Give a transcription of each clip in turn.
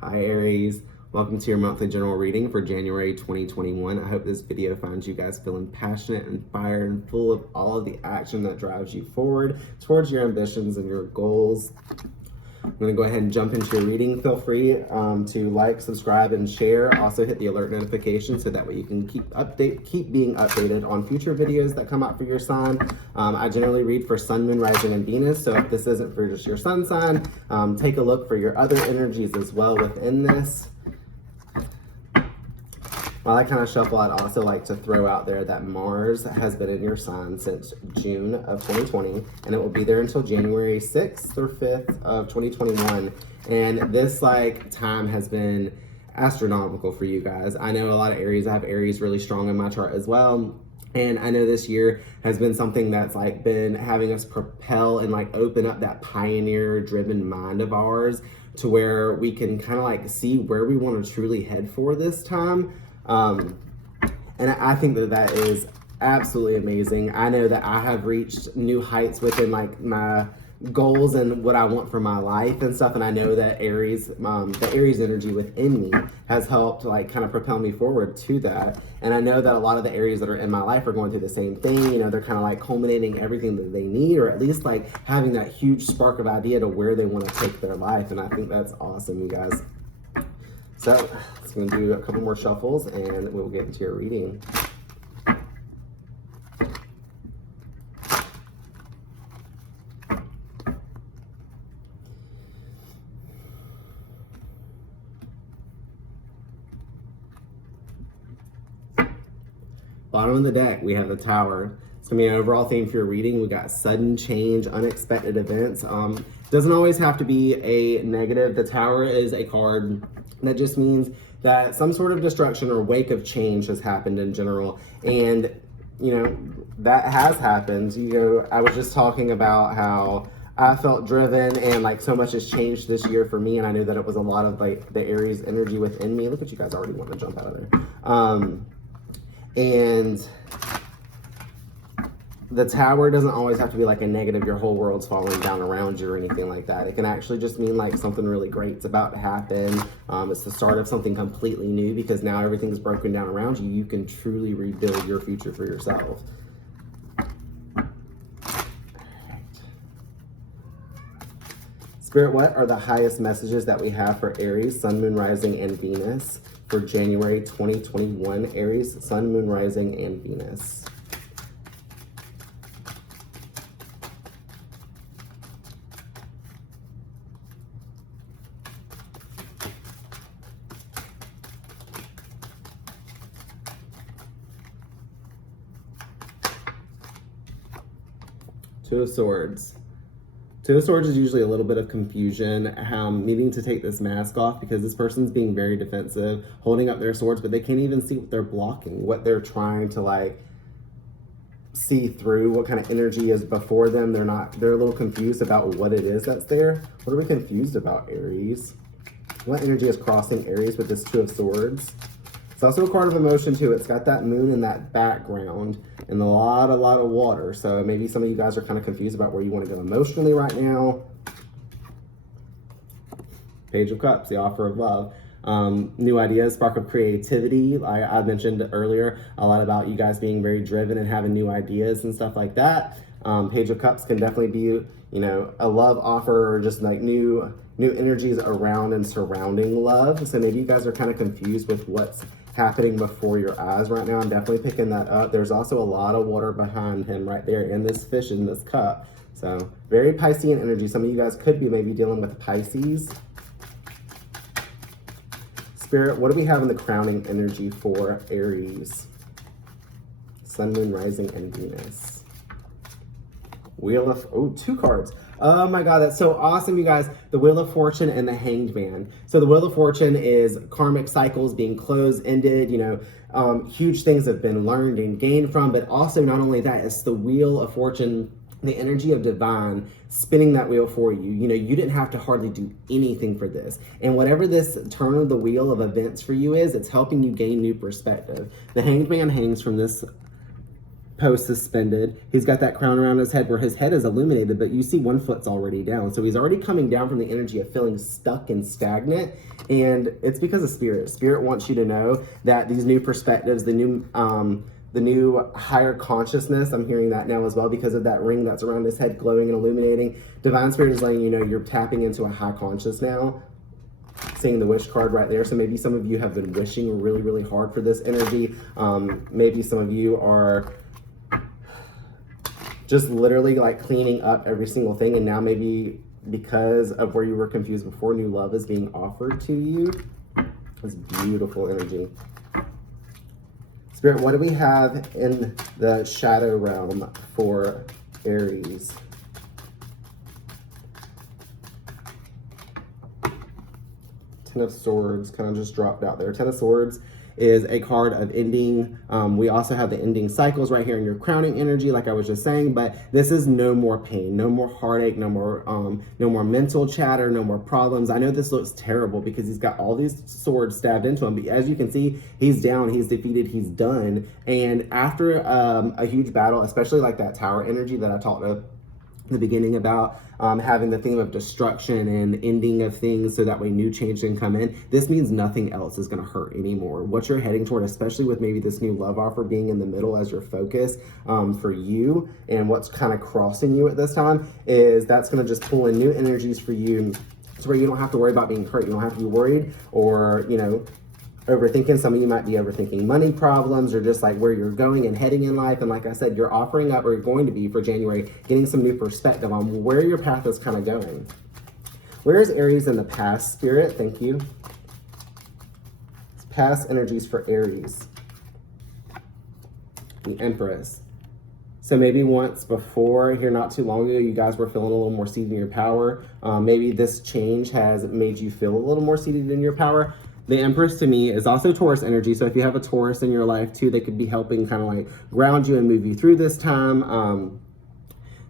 Hi Aries, welcome to your monthly general reading for January 2021. I hope this video finds you guys feeling passionate, inspired, and full of all of the action that drives you forward towards your ambitions and your goals. I'm going to go ahead and jump into your reading. Feel free to like, subscribe, and share. Also hit the alert notification so that way you can keep being updated on future videos that come out for your sign. I generally read for Sun, Moon, Rising, and Venus. So if this isn't for just your sun sign, take a look for your other energies as well within this. While I kind of shuffle, I'd also like to throw out there that Mars has been in your sign since June of 2020, and it will be there until January 6th or 5th of 2021. And this time has been astronomical for you guys. I know a lot of Aries. I have Aries really strong in my chart as well. And I know this year has been something that's been having us propel and open up that pioneer driven mind of ours to where we can kind of see where we want to truly head for this time. And I think that is absolutely amazing. I know that I have reached new heights within my goals and what I want for my life and stuff. And I know that Aries, the Aries energy within me has helped kind of propel me forward to that. And I know that a lot of the Aries that are in my life are going through the same thing. You know, they're kind of culminating everything that they need, or at least having that huge spark of idea to where they want to take their life. And I think that's awesome, you guys. So let's going to do a couple more shuffles and we'll get into your reading. Bottom of the deck, we have the Tower. It's going to be an overall theme for your reading. We got sudden change, unexpected events. Doesn't always have to be a negative. The Tower is a card that just means that some sort of destruction or wake of change has happened in general. And, you know, that has happened. You know, I was just talking about how I felt driven and so much has changed this year for me. And I knew that it was a lot of the Aries energy within me. Look at you guys already want to jump out of there. And the Tower doesn't always have to be a negative, your whole world's falling down around you or anything like that. It can actually just mean something really great's about to happen. It's the start of something completely new because now everything's broken down around you. You can truly rebuild your future for yourself. Spirit, what are the highest messages that we have for Aries, Sun, Moon, Rising, and Venus for January 2021? Aries, Sun, Moon, Rising, and Venus. Two of Swords. Two of Swords is usually a little bit of confusion, needing to take this mask off because this person's being very defensive, holding up their swords, but they can't even see what they're blocking, what they're trying to see through, what kind of energy is before them. They're a little confused about what it is that's there. What are we confused about, Aries? What energy is crossing Aries with this Two of Swords? It's also a card of emotion too. It's got that moon in that background and a lot of water. So maybe some of you guys are kind of confused about where you want to go emotionally right now. Page of Cups, the offer of love. New ideas, spark of creativity. I mentioned earlier a lot about you guys being very driven and having new ideas and stuff like that. Page of Cups can definitely be, you know, a love offer or just new energies around and surrounding love. So maybe you guys are kind of confused with what's happening before your eyes right now. I'm definitely picking that up. There's also a lot of water behind him right there in this fish in this cup. So very Piscean energy. Some of you guys could be maybe dealing with Pisces. Spirit, what do we have in the crowning energy for Aries? Sun, Moon, Rising, and Venus. Wheel of, oh, two cards. Oh my God, that's so awesome, you guys. The Wheel of Fortune and the Hanged Man. So the Wheel of Fortune is karmic cycles being closed, ended, you know, huge things have been learned and gained from, but also not only that, it's the Wheel of Fortune, the energy of divine spinning that wheel for you. You know, you didn't have to hardly do anything for this. And whatever this turn of the wheel of events for you is, it's helping you gain new perspective. The Hanged Man hangs from this post suspended. He's got that crown around his head where his head is illuminated, but you see one foot's already down. So he's already coming down from the energy of feeling stuck and stagnant. And it's because of Spirit. Spirit wants you to know that these new perspectives, the new higher consciousness, I'm hearing that now as well because of that ring that's around his head glowing and illuminating. Divine Spirit is letting you know you're tapping into a high conscious now. Seeing the wish card right there. So maybe some of you have been wishing really, really hard for this energy. Maybe some of you are just literally like cleaning up every single thing. And now maybe because of where you were confused before, new love is being offered to you. It's beautiful energy. Spirit, what do we have in the shadow realm for Aries? Ten of Swords kind of just dropped out there. Ten of Swords is a card of ending. We also have the ending cycles right here in your crowning energy, like I was just saying, but this is no more pain, no more heartache, no more mental chatter, no more problems. I know this looks terrible because he's got all these swords stabbed into him, but as you can see, he's down, he's defeated, he's done. And after a huge battle, especially like that tower energy that I talked about in the beginning about having the theme of destruction and ending of things so that way new change can come in. This means nothing else is going to hurt anymore. What you're heading toward, especially with maybe this new love offer being in the middle as your focus for you and what's kind of crossing you at this time, is that's going to just pull in new energies for you to where you don't have to worry about being hurt. You don't have to be worried or, you know, overthinking. Some of you might be overthinking money problems or just like where you're going and heading in life. And like I said, you're offering up, or you're going to be for January, getting some new perspective on where your path is kind of going. Where is Aries in the past, Spirit? Thank you. It's past energies for Aries. The Empress. So maybe once before, here not too long ago, you guys were feeling a little more seated in your power. Maybe this change has made you feel a little more seated in your power. The Empress to me is also Taurus energy. So if you have a Taurus in your life too, they could be helping kind of like ground you and move you through this time.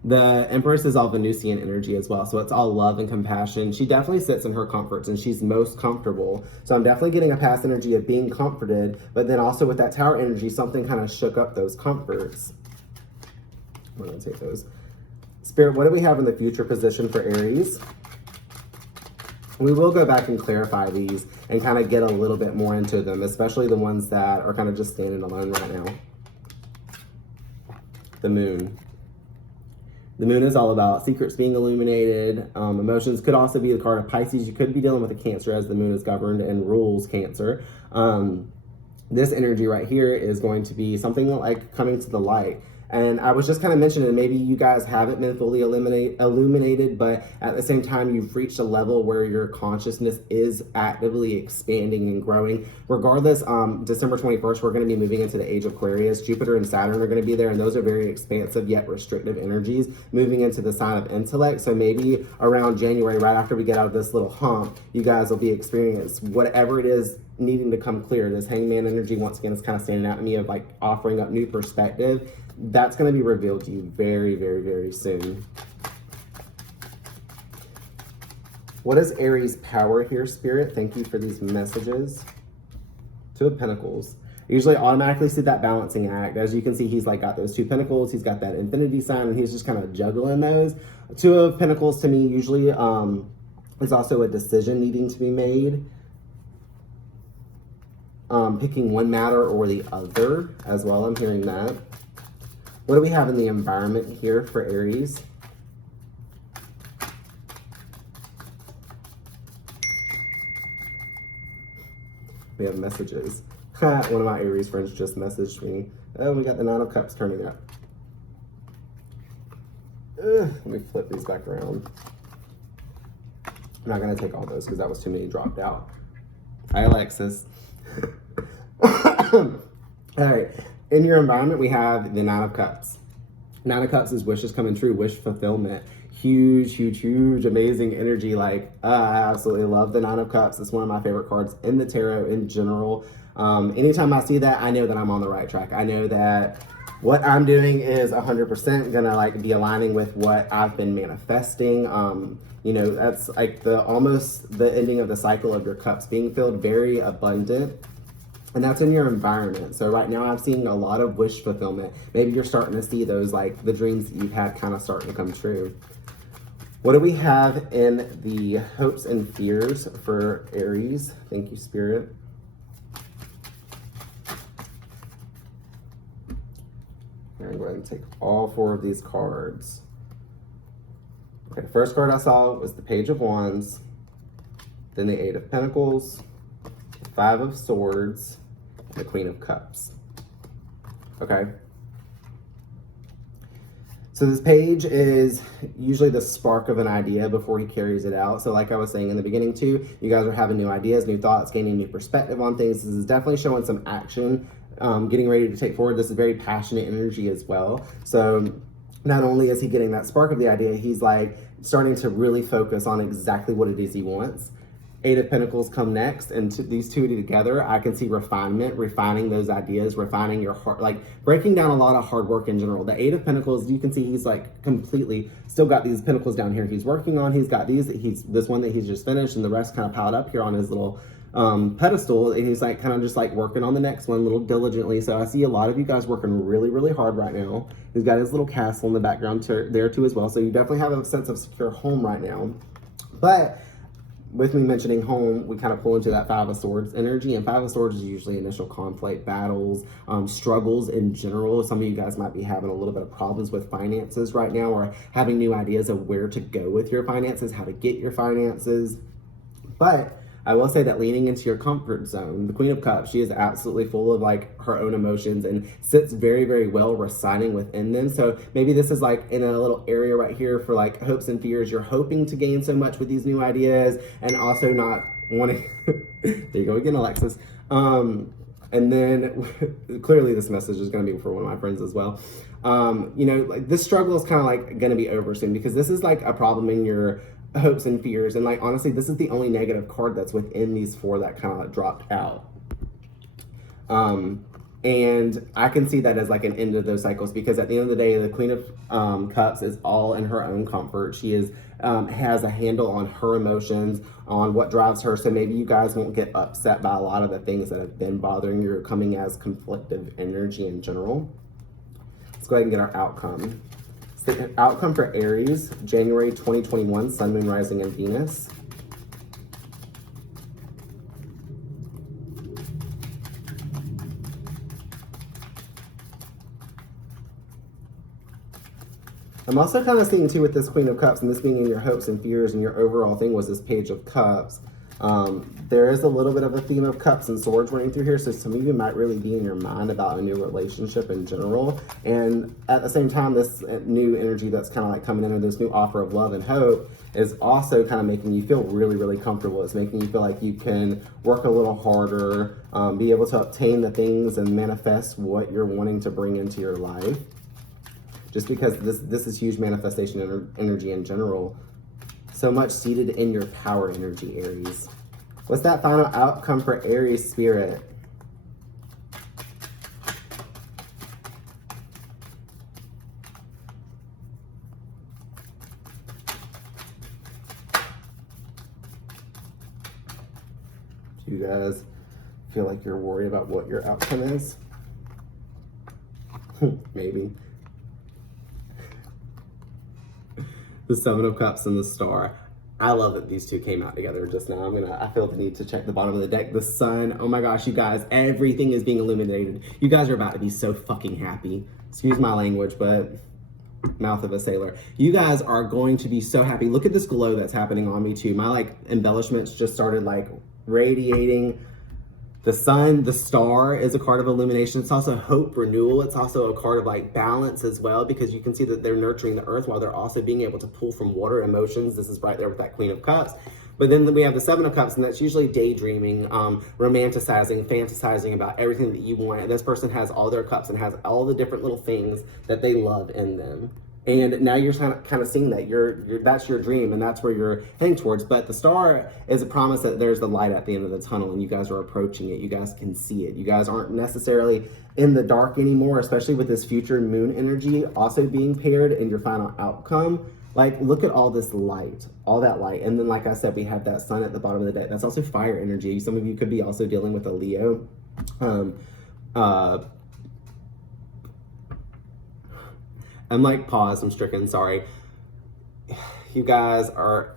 The Empress is all Venusian energy as well. So it's all love and compassion. She definitely sits in her comforts and she's most comfortable. So I'm definitely getting a past energy of being comforted, but then also with that Tower energy, something kind of shook up those comforts. I'm gonna take those. Spirit, what do we have in the future position for Aries? We will go back and clarify these and kind of get a little bit more into them, especially the ones that are kind of just standing alone right now. The Moon. The Moon is all about secrets being illuminated. Emotions could also be the card of Pisces. You could be dealing with a Cancer as the Moon is governed and rules Cancer. This energy right here is going to be something like coming to the light. And I was just kind of mentioning, maybe you guys haven't been fully illuminated, but at the same time, you've reached a level where your consciousness is actively expanding and growing. Regardless, December 21st, we're going to be moving into the age of Aquarius. Jupiter and Saturn are going to be there, and those are very expansive yet restrictive energies, moving into the sign of intellect. So maybe around January, right after we get out of this little hump, you guys will be experiencing whatever it is needing to come clear. This Hangman energy, once again, is kind of standing out to me of like offering up new perspective. That's going to be revealed to you very, very, very soon. What is Aries' power here, Spirit? Thank you for these messages. Two of Pentacles. I usually automatically see that balancing act. As you can see, he's like got those two Pentacles. He's got that infinity sign, and he's just kind of juggling those. Two of Pentacles to me usually is also a decision needing to be made. Picking one matter or the other as well. I'm hearing that. What do we have in the environment here for Aries? We have messages. One of my Aries friends just messaged me. Oh, we got the Nine of Cups turning up. Let me flip these back around. I'm not going to take all those because that was too many dropped out. Hi, Alexis. All right. In your environment, we have the Nine of Cups. Nine of Cups is wishes coming true, wish fulfillment. Huge, huge, huge, amazing energy. Like, I absolutely love the Nine of Cups. It's one of my favorite cards in the tarot in general. Anytime I see that, I know that I'm on the right track. I know that what I'm doing is 100% gonna like be aligning with what I've been manifesting. You know, that's like almost the ending of the cycle of your cups being filled, very abundant. And that's in your environment. So right now I'm seeing a lot of wish fulfillment. Maybe you're starting to see those, like the dreams that you've had kind of starting to come true. What do we have in the hopes and fears for Aries? Thank you, Spirit. I'm going to go ahead and take all 4 of these cards. Okay, first card I saw was the Page of Wands, then the 8 of Pentacles, 5 of Swords, and the Queen of Cups. Okay. So this page is usually the spark of an idea before he carries it out. So like I was saying in the beginning too, you guys are having new ideas, new thoughts, gaining new perspective on things. This is definitely showing some action, getting ready to take forward. This is very passionate energy as well. So not only is he getting that spark of the idea, he's like starting to really focus on exactly what it is he wants. 8 of Pentacles come next, and these two together, I can see refinement, refining those ideas, refining your heart, like breaking down a lot of hard work in general. The 8 of Pentacles, you can see he's like completely still got these pentacles down here he's working on. He's got these, this one that he's just finished, and the rest kind of piled up here on his little pedestal, and he's like kind of just like working on the next one a little diligently. So I see a lot of you guys working really, really hard right now. He's got his little castle in the background there too as well. So you definitely have a sense of secure home right now. But with me mentioning home, we kind of pull into that 5 of Swords energy, and 5 of Swords is usually initial conflict, battles, struggles in general. Some of you guys might be having a little bit of problems with finances right now, or having new ideas of where to go with your finances, how to get your finances. But I will say that leaning into your comfort zone, the Queen of Cups, she is absolutely full of like her own emotions and sits very, very well residing within them. So maybe this is like in a little area right here for like hopes and fears. You're hoping to gain so much with these new ideas and also not wanting, there you go again, Alexis. And then clearly this message is going to be for one of my friends as well. You know, like this struggle is kind of like going to be over soon, because this is like a problem in your hopes and fears, and like honestly this is the only negative card that's within these 4 that kind of dropped out, and I can see that as like an end of those cycles, because at the end of the day the Queen of Cups is all in her own comfort. She is has a handle on her emotions, on what drives her. So maybe you guys won't get upset by a lot of the things that have been bothering you or coming as conflictive energy in general. Let's go ahead and get our outcome. The outcome for Aries, January 2021, Sun, Moon, Rising, and Venus. I'm also kind of seeing too with this Queen of Cups, and this being in your hopes and fears, and your overall thing was this Page of Cups. There is a little bit of a theme of Cups and Swords running through here, so some of you might really be in your mind about a new relationship in general. And at the same time, this new energy that's kind of like coming in, or this new offer of love and hope, is also kind of making you feel really, really comfortable. It's making you feel like you can work a little harder, be able to obtain the things and manifest what you're wanting to bring into your life. Just because this is huge manifestation energy in general. So much seated in your power energy, Aries. What's that final outcome for Aries spirit? Do you guys feel like you're worried about what your outcome is? Maybe. The 7 of Cups and the Star. I love that these two came out together just now. I feel the need to check the bottom of the deck. The Sun, oh my gosh, you guys, everything is being illuminated. You guys are about to be so fucking happy. Excuse my language, but mouth of a sailor. You guys are going to be so happy. Look at this glow that's happening on me too. My like embellishments just started like radiating. The Sun, the Star is a card of illumination. It's also hope, renewal. It's also a card of like balance as well, because you can see that they're nurturing the earth while they're also being able to pull from water emotions. This is right there with that Queen of Cups. But then we have the 7 of Cups, and that's usually daydreaming, romanticizing, fantasizing about everything that you want. And this person has all their cups and has all the different little things that they love in them. And now you're kind of seeing that that's your dream, and that's where you're heading towards. But the Star is a promise that there's the light at the end of the tunnel, and you guys are approaching it. You guys can see it. You guys aren't necessarily in the dark anymore, especially with this future moon energy also being paired in your final outcome. Like, look at all this light, all that light. And then, like I said, we have that Sun at the bottom of the deck. That's also fire energy. Some of you could be also dealing with a Leo. I'm like paused, I'm stricken, sorry. You guys are,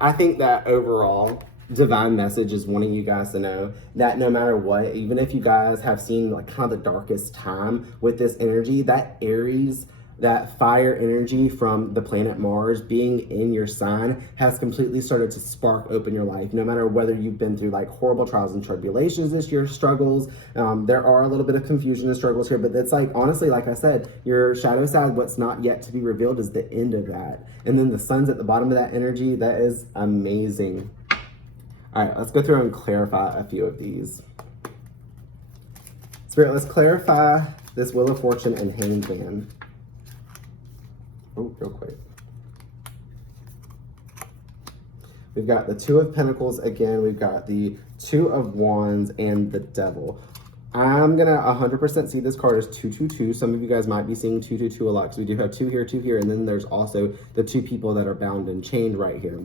I think that overall, divine message is wanting you guys to know that no matter what, even if you guys have seen like kind of the darkest time with this energy, that Aries, that fire energy from the planet Mars being in your sign has completely started to spark open your life. No matter whether you've been through like horrible trials and tribulations this year, struggles, there are a little bit of confusion and struggles here, but it's like, honestly, like I said, your shadow side, what's not yet to be revealed, is the end of that. And then the sun's at the bottom of that energy. That is amazing. All right, let's go through and clarify a few of these. Spirit, let's clarify this Wheel of Fortune and Hanged Man. Oh, real quick. We've got the Two of Pentacles again. We've got the Two of Wands and the Devil. I'm going to 100% see this card as 222. Some of you guys might be seeing 222 a lot because we do have two here, and then there's also the two people that are bound and chained right here.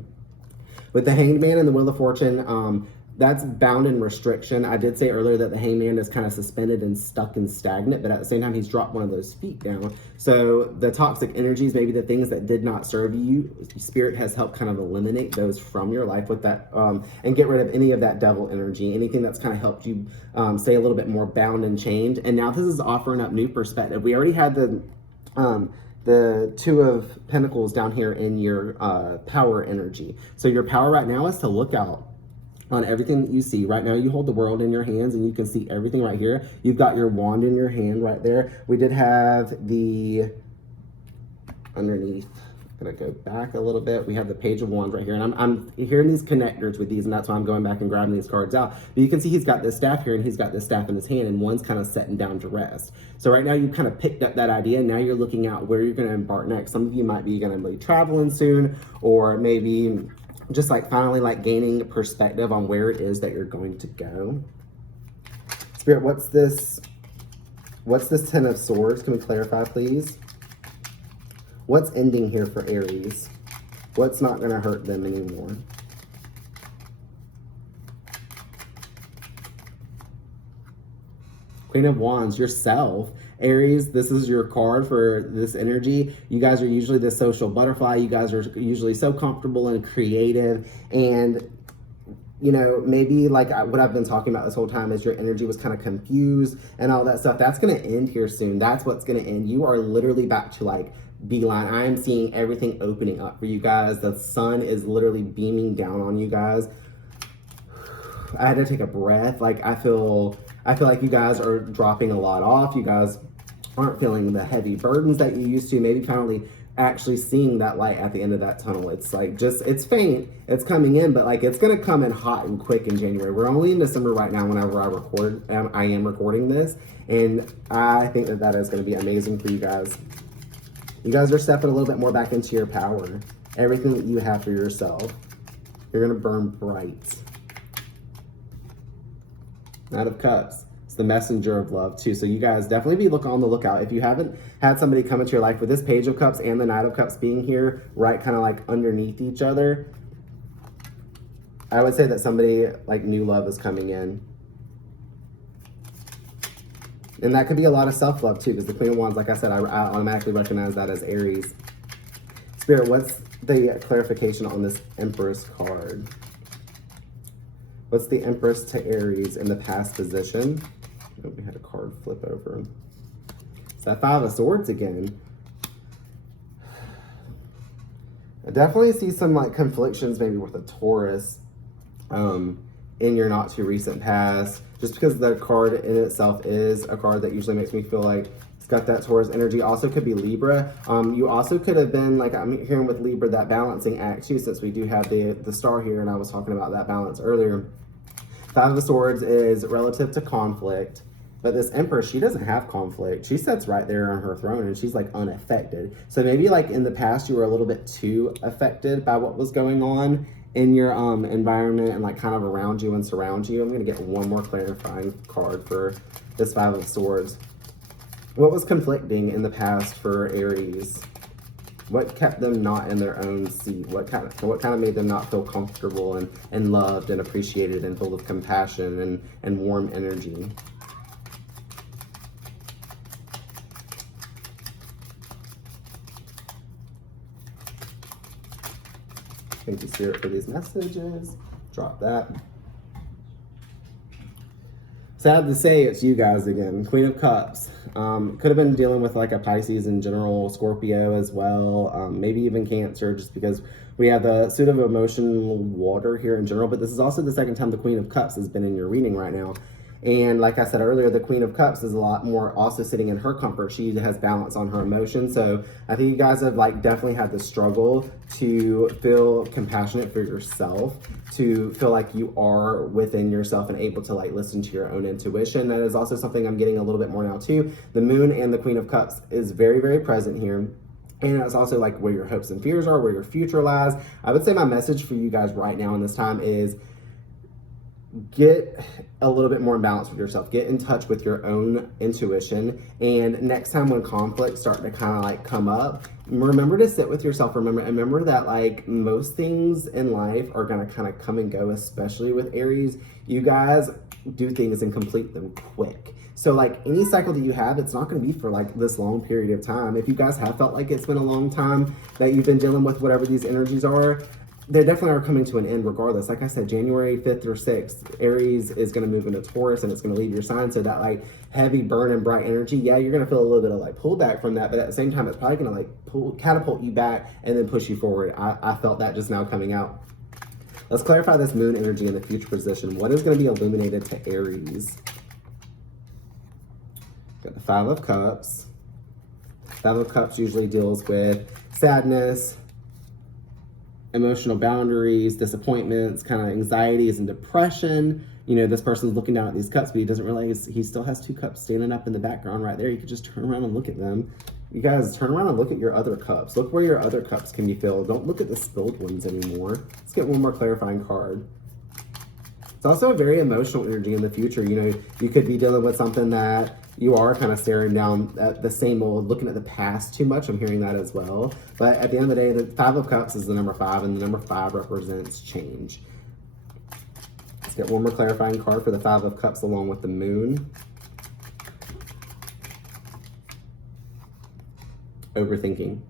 With the Hanged Man and the Wheel of Fortune, that's bound in restriction. I did say earlier that the Hanged Man is kind of suspended and stuck and stagnant, but at the same time, he's dropped one of those feet down. So the toxic energies, maybe the things that did not serve you, Spirit has helped kind of eliminate those from your life with that, and get rid of any of that devil energy, anything that's kind of helped you stay a little bit more bound and chained. And now this is offering up new perspective. We already had the Two of Pentacles down here in your power energy. So your power right now is to look out on everything that you see. Right now you hold the world in your hands and you can see everything right here. You've got your wand in your hand right there. We did have the, underneath, I'm gonna go back a little bit. We have the Page of Wands right here, and I'm hearing these connectors with these, and that's why I'm going back and grabbing these cards out. But you can see he's got this staff here, and he's got this staff in his hand, and one's kind of setting down to rest. So right now you kind of picked up that idea, and now you're looking out where you're gonna embark next. Some of you might be gonna be traveling soon, or maybe just like finally like gaining perspective on where it is that you're going to go. Spirit, what's this Ten of Swords? Can we clarify, please? What's ending here for Aries? What's not going to hurt them anymore? Queen of Wands, yourself. Aries, this is your card for this energy. You guys are usually the social butterfly. You guys are usually so comfortable and creative. And, you know, maybe like what I've been talking about this whole time is your energy was kind of confused and all that stuff. That's going to end here soon. That's what's going to end. You are literally back to like beeline. I am seeing everything opening up for you guys. The sun is literally beaming down on you guys. I had to take a breath. Like I feel like you guys are dropping a lot off. You guys aren't feeling the heavy burdens that you used to. Maybe finally actually seeing that light at the end of that tunnel. It's like just, it's faint, it's coming in, but like it's gonna come in hot and quick in January. We're only in December right now whenever I am recording this. And I think that is gonna be amazing for you guys. You guys are stepping a little bit more back into your power. Everything that you have for yourself, you're gonna burn bright. Knight of Cups. It's the messenger of love too. So you guys definitely be on the lookout. If you haven't had somebody come into your life with this Page of Cups and the Knight of Cups being here, right, kind of like underneath each other, I would say that somebody like new love is coming in. And that could be a lot of self-love too, because the Queen of Wands, like I said, I automatically recognize that as Aries. Spirit, what's the clarification on this Empress card? What's the Empress to Aries in the past position? Oh, we had a card flip over. It's that Five of Swords again. I definitely see some like conflictions maybe with a Taurus in your not too recent past. Just because the card in itself is a card that usually makes me feel like it's got that Taurus energy. Also could be Libra. You also could have been, like I'm hearing with Libra, that balancing act too, since we do have the star here, and I was talking about that balance earlier. Five of Swords is relative to conflict, but this Empress, she doesn't have conflict. She sits right there on her throne and she's like unaffected. So maybe like in the past you were a little bit too affected by what was going on in your environment and like kind of around you and surround you. I'm going to get one more clarifying card for this Five of Swords. What was conflicting in the past for Aries? What kept them not in their own seat? What kind of made them not feel comfortable and loved and appreciated and full of compassion and warm energy? Thank you, Spirit, for these messages. Drop that. Sad to say, it's you guys again. Queen of Cups. Could have been dealing with like a Pisces in general, Scorpio as well, maybe even Cancer, just because we have the suit of emotional water here in general. But this is also the second time the Queen of Cups has been in your reading right now. And like I said earlier, the Queen of Cups is a lot more also sitting in her comfort. She has balance on her emotions. So I think you guys have like definitely had the struggle to feel compassionate for yourself, to feel like you are within yourself and able to like listen to your own intuition. That is also something I'm getting a little bit more now too. The Moon and the Queen of Cups is very, very present here. And it's also like where your hopes and fears are, where your future lies. I would say my message for you guys right now in this time is get a little bit more in balance with yourself. Get in touch with your own intuition. And next time when conflicts start to kind of like come up, remember to sit with yourself. Remember that like most things in life are going to kind of come and go, especially with Aries. You guys do things and complete them quick. So like any cycle that you have, it's not going to be for like this long period of time. If you guys have felt like it's been a long time that you've been dealing with whatever these energies are, they definitely are coming to an end regardless. Like I said, January 5th or 6th, Aries is going to move into Taurus and it's going to leave your sign. So that like heavy burn and bright energy, yeah, you're going to feel a little bit of like pullback from that. But at the same time, it's probably going to like catapult you back and then push you forward. I felt that just now coming out. Let's clarify this Moon energy in the future position. What is going to be illuminated to Aries? Got the Five of Cups. Five of Cups usually deals with sadness, emotional boundaries, disappointments, kind of anxieties and depression. You know, this person's looking down at these cups, but he doesn't realize he still has two cups standing up in the background right there. You could just turn around and look at them. You guys, turn around and look at your other cups. Look where your other cups can be filled. Don't look at the spilled ones anymore. Let's get one more clarifying card. It's also a very emotional energy in the future. You know, you could be dealing with something that you are kind of staring down at the same old, looking at the past too much. I'm hearing that as well. But at the end of the day, the Five of Cups is the number 5, and the number 5 represents change. Let's get one more clarifying card for the Five of Cups along with the Moon. Overthinking.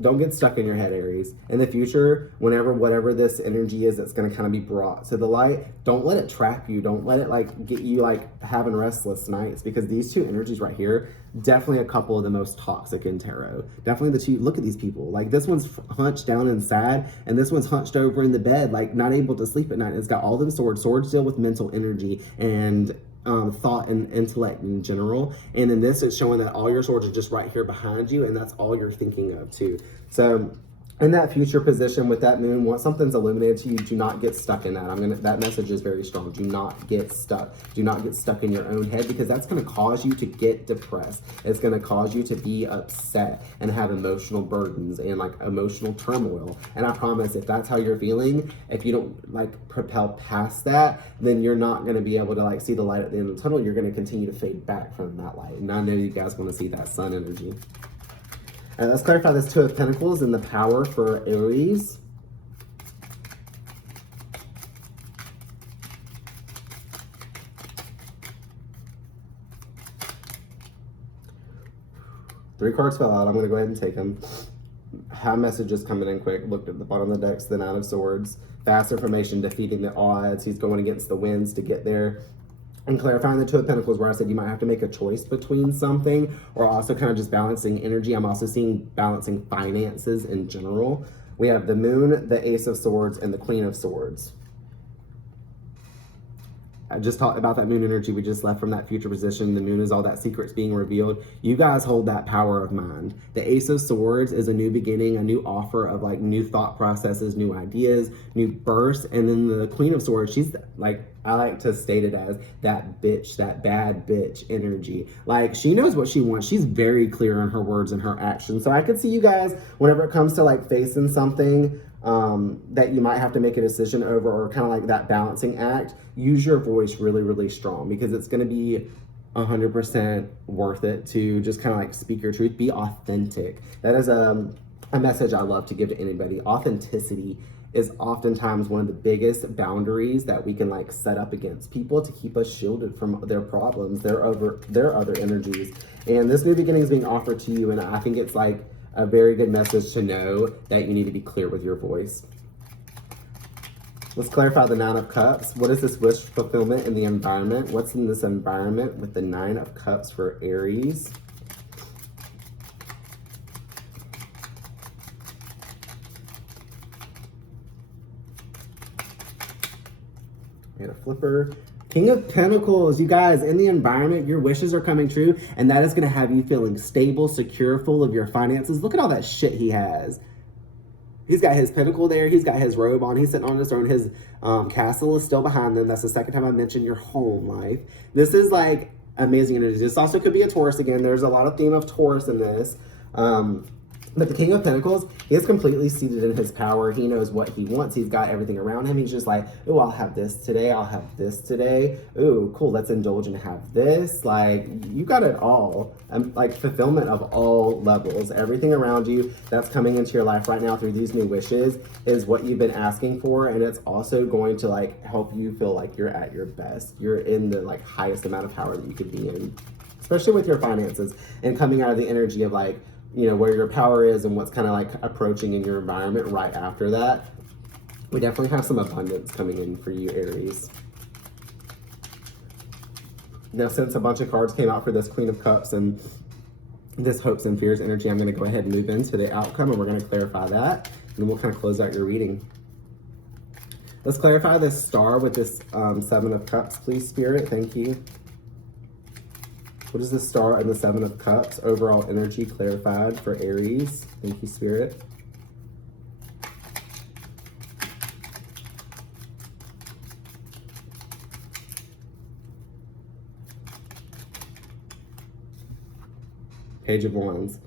Don't get stuck in your head, Aries. In the future, whatever this energy is that's going to kind of be brought to the light, don't let it trap you. Don't let it like get you like having restless nights, because these two energies right here, definitely a couple of the most toxic in tarot. Definitely the two. Look at these people. Like this one's hunched down and sad, and this one's hunched over in the bed, like not able to sleep at night. It's got all them swords. Swords deal with mental energy and thought and intellect in general. And in this, it's showing that all your swords are just right here behind you, and that's all you're thinking of too. So in that future position with that Moon, once something's illuminated to you, do not get stuck in that. That message is very strong. Do not get stuck. Do not get stuck in your own head, because that's going to cause you to get depressed. It's going to cause you to be upset and have emotional burdens and like emotional turmoil. And I promise, if that's how you're feeling, if you don't like propel past that, then you're not going to be able to like see the light at the end of the tunnel. You're going to continue to fade back from that light. And I know you guys want to see that sun energy. Let's clarify this Two of Pentacles and the power for Aries. Three cards fell out. I'm going to go ahead and take them. Have messages coming in quick. Looked at the bottom of the decks, the Nine of Swords. Fast information, defeating the odds. He's going against the winds to get there. And clarifying the Two of Pentacles, where I said you might have to make a choice between something, or also kind of just balancing energy. I'm also seeing balancing finances in general. We have the Moon, the Ace of Swords, and the Queen of Swords. I just talked about that Moon energy we just left from that future position. The Moon is all that secrets being revealed. You guys hold that power of mind. The Ace of Swords is a new beginning, a new offer of like new thought processes, new ideas, new bursts. And then the Queen of Swords, she's like, I like to state it as that bitch, that bad bitch energy. Like she knows what she wants. She's very clear in her words and her actions. So I could see you guys, whenever it comes to like facing something that you might have to make a decision over, or kind of like that balancing act, use your voice really, really strong, because it's going to be 100% worth it to just kind of like speak your truth, be authentic. That is a message I love to give to anybody. Authenticity is oftentimes one of the biggest boundaries that we can like set up against people to keep us shielded from their problems, their other energies. And this new beginning is being offered to you, and I think it's like a very good message to know that you need to be clear with your voice. Let's clarify the Nine of Cups. What is this wish fulfillment in the environment? What's in this environment with the Nine of Cups for Aries? And a flipper. King of Pentacles, you guys, in the environment, your wishes are coming true, and that is going to have you feeling stable, secure, full of your finances. Look at all that shit he has. He's got his pentacle there. He's got his robe on. He's sitting on his throne. His castle is still behind them. That's the second time I mentioned your home life. This is like amazing energy. This also could be a Taurus again. There's a lot of theme of Taurus in this. But the King of Pentacles, he is completely seated in his power. He knows what he wants. He's got everything around him. He's just like, oh, I'll have this today. I'll have this today. Oh, cool. Let's indulge and have this. Like, you got it all. Like, fulfillment of all levels. Everything around you that's coming into your life right now through these new wishes is what you've been asking for. And it's also going to, like, help you feel like you're at your best. You're in the, like, highest amount of power that you could be in. Especially with your finances. And coming out of the energy of, like, you know, where your power is and what's kind of like approaching in your environment right after that. We definitely have some abundance coming in for you, Aries. Now, since a bunch of cards came out for this Queen of Cups and this hopes and fears energy, I'm going to go ahead and move into the outcome, and we're going to clarify that, and then we'll kind of close out your reading. Let's clarify this star with this Seven of Cups, please, Spirit. Thank you. What is the star and the Seven of Cups? Overall energy clarified for Aries. Thank you, Spirit. Page of Wands.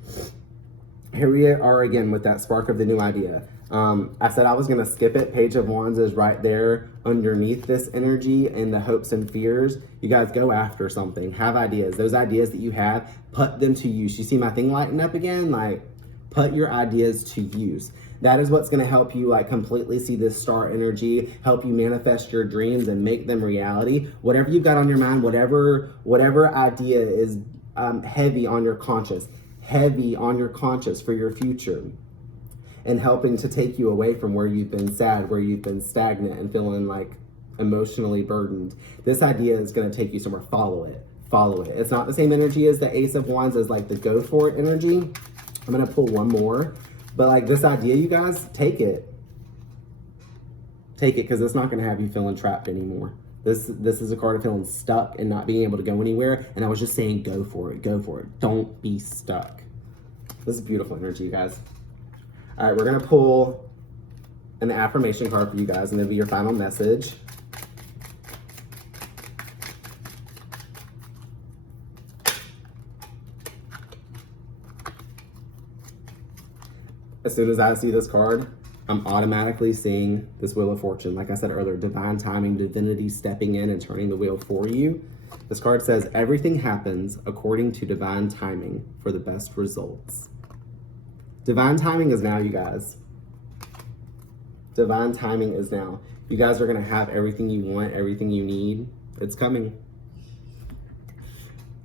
Here we are again with that spark of the new idea. I said I was going to skip it. Page of Wands is right there underneath this energy and the hopes and fears. You guys go after something. Have ideas. Those ideas that you have, put them to use. You see my thing lighting up again? Like, put your ideas to use. That is what's going to help you like completely see this star energy, help you manifest your dreams and make them reality. Whatever you've got on your mind, whatever idea is heavy on your conscience for your future, and helping to take you away from where you've been sad, where you've been stagnant and feeling like emotionally burdened. This idea is going to take you somewhere. Follow it. It's not the same energy as the Ace of Wands, as like the go for it energy. I'm going to pull one more, but like this idea, you guys, take it, because it's not going to have you feeling trapped anymore. This is a card of feeling stuck and not being able to go anywhere. And I was just saying, go for it. Don't be stuck. This is beautiful energy, you guys. All right, we're going to pull an affirmation card for you guys, and it'll be your final message. As soon as I see this card, I'm automatically seeing this Wheel of Fortune. Like I said earlier, divine timing, divinity stepping in and turning the wheel for you. This card says, everything happens according to divine timing for the best results. Divine timing is now, you guys. Divine timing is now. You guys are going to have everything you want, everything you need. It's coming.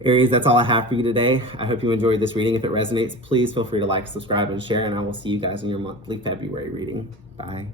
Aries, that's all I have for you today. I hope you enjoyed this reading. If it resonates, please feel free to like, subscribe, and share, and I will see you guys in your monthly February reading. Bye.